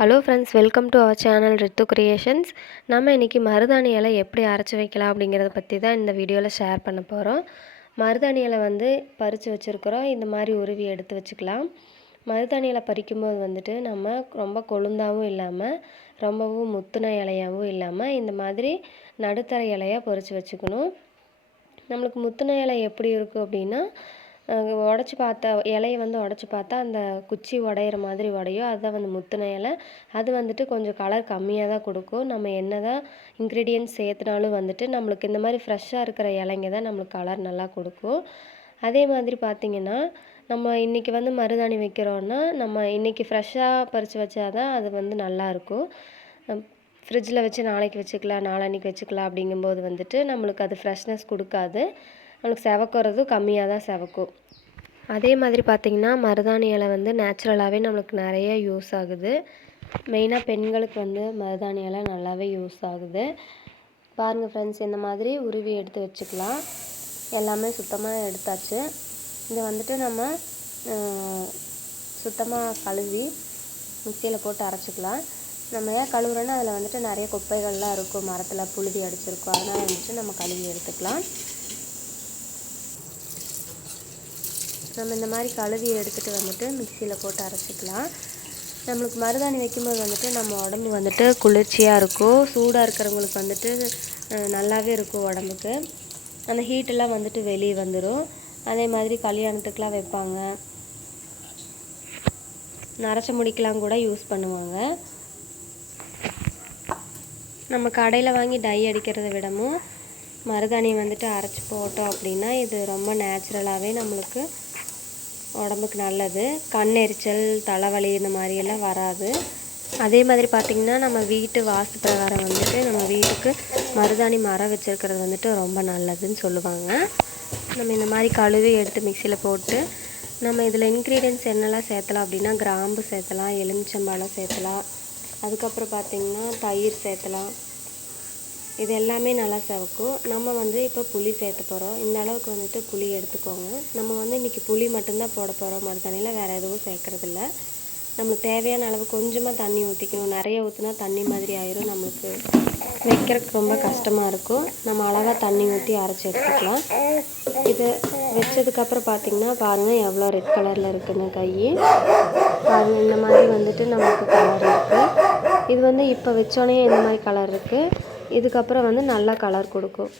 Hello friends, welcome to our channel Rithu creations. நம்ம இன்றைக்கி மருதாணி இலை எப்படி அரைச்சி வைக்கலாம் அப்படிங்கிறத பற்றி தான் இந்த வீடியோவில் ஷேர் பண்ண போகிறோம். மருதாணி இலை பறித்து வச்சுருக்கிறோம். இந்த மாதிரி உருவி எடுத்து வச்சுக்கலாம். மருதாணி இலை பறிக்கும்போது நம்ம ரொம்ப கொழுந்தாகவும் இல்லாமல் ரொம்பவும் முத்துன இலையாகவும் இல்லாமல் இந்த மாதிரி நடுத்தர இலையாக பறித்து வச்சுக்கணும். நம்மளுக்கு முத்துன இலை எப்படி இருக்கும் அப்படின்னா, உடச்சி பார்த்தா இலையை உடச்சி பார்த்தா அந்த குச்சி உடையிற மாதிரி உடையும். அதுதான் முத்துன இலை. அது கொஞ்சம் கலர் கம்மியாக தான் கொடுக்கும். நம்ம என்ன தான் இன்க்ரீடியன்ட்ஸ் சேர்த்துனாலும் நம்மளுக்கு இந்த மாதிரி ஃப்ரெஷ்ஷாக இருக்கிற இலைங்க தான் நம்மளுக்கு கலர் நல்லா கொடுக்கும். அதே மாதிரி பார்த்திங்கன்னா, நம்ம இன்றைக்கி மருதாணி வைக்கிறோன்னா நம்ம இன்றைக்கி ஃப்ரெஷ்ஷாக பறித்து வச்சா தான் அது நல்லாயிருக்கும். ஃப்ரிட்ஜில் வச்சு நாளைக்கு வச்சுக்கலாம், நாளான்னைக்கு வச்சுக்கலாம் அப்படிங்கும்போது நம்மளுக்கு அது ஃப்ரெஷ்னஸ் கொடுக்காது. நம்மளுக்கு செவக்கிறதும் கம்மியாக தான் செவக்கும். அதே மாதிரி பார்த்திங்கன்னா, மருதாணி இலை நேச்சுரலாகவே நம்மளுக்கு நிறைய யூஸ் ஆகுது. மெயினாக பெண்களுக்கு மருதாணி இலை நல்லாவே யூஸ் ஆகுது. பாருங்கள் ஃப்ரெண்ட்ஸ், இந்த மாதிரி உருவி எடுத்து வச்சுக்கலாம். எல்லாமே சுத்தமாக எடுத்தாச்சு. இதை நம்ம சுத்தமாக கழுவி மிக்சியில் போட்டு அரைச்சிக்கலாம். நம்ம ஏன் கழுவுறோன்னா அதில் நிறைய குப்பைகள்லாம் இருக்கும், மரத்தில் புழுதி அடிச்சிருக்கும். அதனால் நம்ம கழுவி எடுத்துக்கலாம். நம்ம இந்த மாதிரி கழுவி எடுத்துகிட்டு மிக்சியில் போட்டு அரைச்சிக்கலாம். நம்மளுக்கு மருதாணி வைக்கும்போது நம்ம உடம்பு குளிர்ச்சியாக இருக்கும். சூடாக இருக்கிறவங்களுக்கு நல்லாவே இருக்கும் உடம்புக்கு. அந்த ஹீட்டெல்லாம் வெளியே வந்துடும். அதே மாதிரி கல்யாணத்துக்கெலாம் வைப்பாங்க, நரைச்ச முடிக்கெலாம் கூட யூஸ் பண்ணுவாங்க. நம்ம கடையில் வாங்கி டை அடிக்கிறத விடவும் மருதாணி அரைச்சி போட்டோம் அப்படின்னா இது ரொம்ப நேச்சுரலாகவே நம்மளுக்கு உடம்புக்கு நல்லது. கண் எரிச்சல், தலைவலி இந்த மாதிரியெல்லாம் வராது. அதே மாதிரி பார்த்திங்கன்னா, நம்ம வீட்டு வாஸ்து பிரகாரம் நம்ம வீட்டுக்கு மருதாணி மரம் வச்சுருக்கிறது ரொம்ப நல்லதுன்னு சொல்லுவாங்க. நம்ம இந்த மாதிரி கழுவி எடுத்து மிக்சியில் போட்டு நம்ம இதில் இன்க்ரீடியன்ட்ஸ் என்னெல்லாம் சேர்த்தலாம் அப்படின்னா, கிராம்பு சேர்த்தலாம், எலுமிச்சம்பழம் சேர்த்தலாம், அதுக்கப்புறம் பார்த்திங்கன்னா தயிர் சேர்த்தலாம். இது எல்லாமே நல்லா செவக்கும். நம்ம இப்போ புளி சேர்த்த போகிறோம். இந்த அளவுக்கு புளி எடுத்துக்கோங்க. நம்ம இன்றைக்கி புளி மட்டும்தான் போட போகிறோம் மருதாணியில், வேறு எதுவும் சேர்க்குறதில்ல. நம்மளுக்கு தேவையான அளவு கொஞ்சமாக தண்ணி ஊற்றிக்கணும். நிறைய ஊற்றினா தண்ணி மாதிரி ஆயிரும், நம்மளுக்கு வைக்கிறதுக்கு ரொம்ப கஷ்டமாக இருக்கும். நம்ம அளவாக தண்ணி ஊற்றி அரைச்சி எடுத்துக்கலாம். இது வச்சதுக்கப்புறம் பார்த்திங்கன்னா பாருங்கள் எவ்வளோ ரெட் கலரில் இருக்குதுன்னு கை பாருங்கள். இந்த மாதிரி நமக்கு கலர் இருக்குது. இது இப்போ வச்சோடனே இந்த மாதிரி கலர் இருக்குது. இதுக்கப்புறம் நல்லா கலர் கொடுக்கும்.